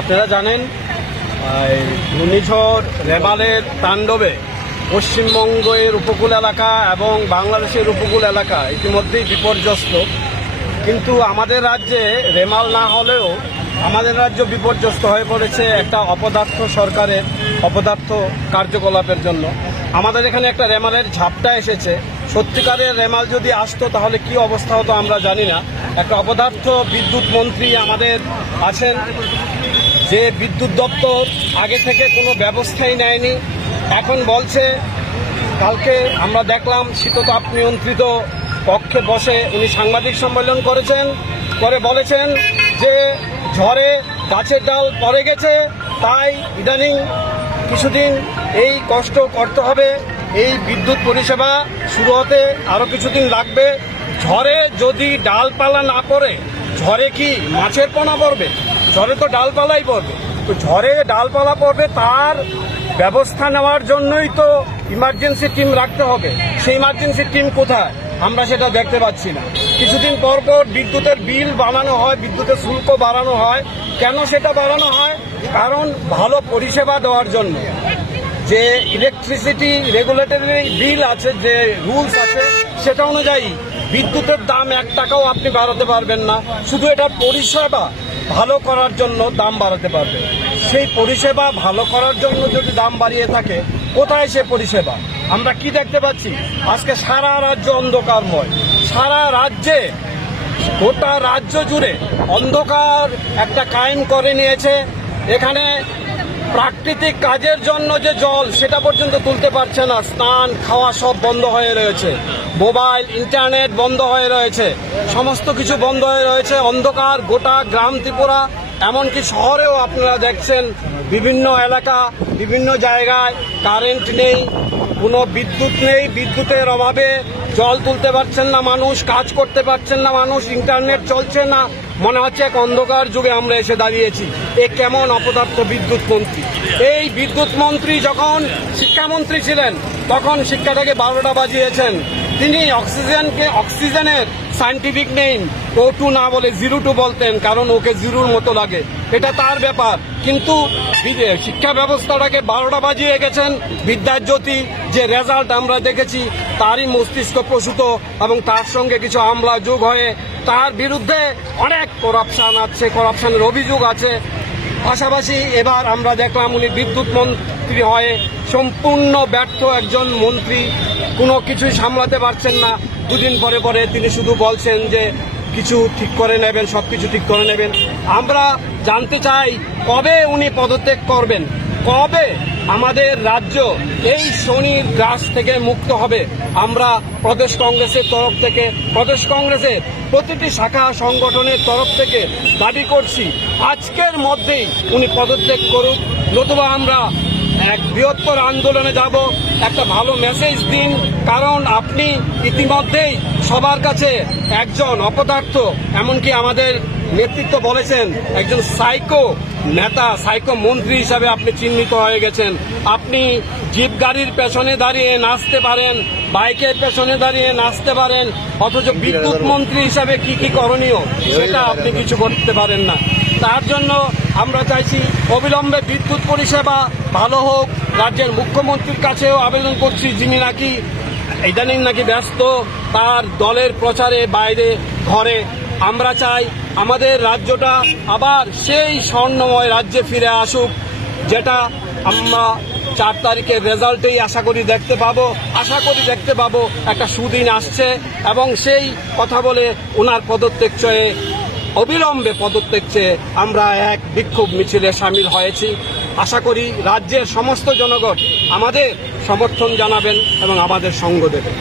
আপনারা জানেন ঘূর্ণিঝড় রেমালের তাণ্ডবে পশ্চিমবঙ্গের উপকূল এলাকা এবং বাংলাদেশের উপকূল এলাকা ইতিমধ্যেই বিপর্যস্ত। কিন্তু আমাদের রাজ্যে রেমাল না হলেও আমাদের রাজ্য বিপর্যস্ত হয়ে পড়েছে একটা অপদার্থ সরকারের অপদার্থ কার্যকলাপের জন্য। আমাদের এখানে একটা রেমালের ঝাপটা এসেছে। সত্যিকারের রেমাল যদি আসতো তাহলে কি অবস্থা হতো আমরা জানি না। একটা অপদার্থ বিদ্যুৎ মন্ত্রী আমাদের আছেন, যে বিদ্যুৎ দপ্তর আগে থেকে কোনো ব্যবস্থাই নেয়নি। এখন বলছে, কালকে আমরা দেখলাম শীততাপ নিয়ন্ত্রিত কক্ষে বসে উনি সাংবাদিক সম্মেলন করেছেন, করে বলেছেন যে ঝড়ে গাছের ডাল পড়ে গেছে, তাই ইদানিং কিছুদিন এই কষ্ট করতে হবে। এই বিদ্যুৎ পরিষেবা শুরু হতে আরও কিছুদিন লাগবে। ঝড়ে যদি ডালপালা না পড়ে, ঝড়ে কি মাছের পোনা পড়বে? ঝড়ে তো ডালপালাই পড়বে। তো ঝড়ে ডালপালা পড়বে, তার ব্যবস্থা নেওয়ার জন্যই তো ইমার্জেন্সি টিম রাখতে হবে। সেই ইমার্জেন্সি টিম কোথায়? আমরা সেটা দেখতে পাচ্ছি না। কিছুদিন পর পর বিদ্যুতের বিল বাড়ানো হয়, বিদ্যুতের শুল্ক বাড়ানো হয়। কেন সেটা বাড়ানো হয়? কারণ ভালো পরিষেবা দেওয়ার জন্য। যে ইলেকট্রিসিটি রেগুলেটরি বিল আছে, যে রুলস আছে, সেটা অনুযায়ী বিদ্যুতের দাম 1 টাকাও আপনি বাড়াতে পারবেন না। শুধু এটা পরিষেবা ভালো করার জন্য দাম বাড়াতে পারবে। সেই পরিষেবা ভালো করার জন্য যদি দাম বাড়িয়ে থাকে, কোথায় সে পরিষেবা? আমরা কি দেখতে পাচ্ছি? আজকে সারা রাজ্য অন্ধকারময়। সারা রাজ্যে, গোটা রাজ্য জুড়ে অন্ধকার একটা কায়েম করে নিয়েছে। এখানে প্রাকৃতিক কাজের জন্য যে জল, সেটা পর্যন্ত তুলতে পারছে না। স্নান, খাওয়া সব বন্ধ হয়ে রয়েছে। মোবাইল, ইন্টারনেট বন্ধ হয়ে রয়েছে। সমস্ত কিছু বন্ধ হয়ে রয়েছে। অন্ধকার গোটা গ্রাম ত্রিপুরা, এমনকি শহরেও আপনারা দেখছেন বিভিন্ন এলাকা, বিভিন্ন জায়গায় কারেন্ট নেই, কোনো বিদ্যুৎ নেই। বিদ্যুতের অভাবে জল তুলতে পারছেন না মানুষ, কাজ করতে পারছেন না মানুষ, ইন্টারনেট চলছে না। মনে হচ্ছে এক অন্ধকার যুগে আমরা এসে দাঁড়িয়েছি। এ কেমন অপদার্থ বিদ্যুৎ মন্ত্রী! এই বিদ্যুৎ মন্ত্রী যখন শিক্ষামন্ত্রী ছিলেন, তখন শিক্ষাটাকে 12টা বাজিয়েছেন। তিনি অক্সিজেনের সায়েন্টিফিক নেম O2 না বলে 02 বলতেন, কারণ ওকে জিরোর মতো লাগে। এটা তার ব্যাপার। কিন্তু শিক্ষা ব্যবস্থাটাকে 12টা বাজিয়ে গেছেন। বিদ্যাজ্যোতি যে রেজাল্ট আমরা দেখেছি, তারই মস্তিষ্ক প্রসূত এবং তার সঙ্গে কিছু আমলা যোগ হয়ে তার বিরুদ্ধে অনেক করাপশন আছে, করাপশনের অভিযোগ আছে। পাশাপাশি এবার আমরা দেখলাম উনি বিদ্যুৎ মন্ত্রী হয়ে সম্পূর্ণ ব্যর্থ একজন মন্ত্রী, কোনো কিছুই সামলাতে পারছেন না। দুদিন পরে পরে তিনি শুধু বলছেন যে কিছু ঠিক করে নেবেন, সব কিছু ঠিক করে নেবেন। আমরা জানতে চাই কবে উনি পদত্যাগ করবেন, কবে আমাদের রাজ্য এই শনির গ্রাস থেকে মুক্ত হবে। আমরা প্রদেশ কংগ্রেসের তরফ থেকে, প্রদেশ কংগ্রেসের প্রতিটি শাখা সংগঠনের তরফ থেকে দাবি করছি, আজকের মধ্যেই উনি পদত্যাগ করুন, নতুবা আমরা এক বৃহত্তর আন্দোলনে যাব। একটা ভালো মেসেজ দিন, কারণ আপনি ইতিমধ্যেই সবার কাছে একজন অপদার্থ, এমনকি আমাদের নেতৃত্ব বলেছেন একজন সাইকো নেতা, সাইকো মন্ত্রী হিসাবে আপনি চিহ্নিত হয়ে গেছেন। আপনি জিপ গাড়ির পেছনে দাঁড়িয়ে নাচতে পারেন, বাইকের পেছনে দাঁড়িয়ে নাচতে পারেন, অথচ বিদ্যুৎ মন্ত্রী হিসাবে কি কি করণীয় সেটা আপনি কিছু করতে পারেন না। তার জন্য আমরা চাইছি অবিলম্বে বিদ্যুৎ পরিষেবা ভালো হোক। রাজ্যের মুখ্যমন্ত্রীর কাছেও আবেদন করছি, যিনি নাকি ইদানিং নাকি ব্যস্ত তার দলের প্রচারে বাইরে ঘরে। আমরা চাই আমাদের রাজ্যটা আবার সেই স্বর্ণময় রাজ্যে ফিরে আসুক, যেটা আমরা 4 তারিখের রেজাল্টেই আশা করি দেখতে পাবো। একটা সুদিন আসছে এবং সেই কথা বলে ওনার পদত্যাগ চেয়ে, অবিলম্বে পদত্যাগ চেয়ে আমরা এক বিক্ষোভ মিছিলে সামিল হয়েছি। আশা করি রাজ্যের সমস্ত জনগণ আমাদের সমর্থন জানাবেন এবং আমাদের সঙ্গ দেবেন।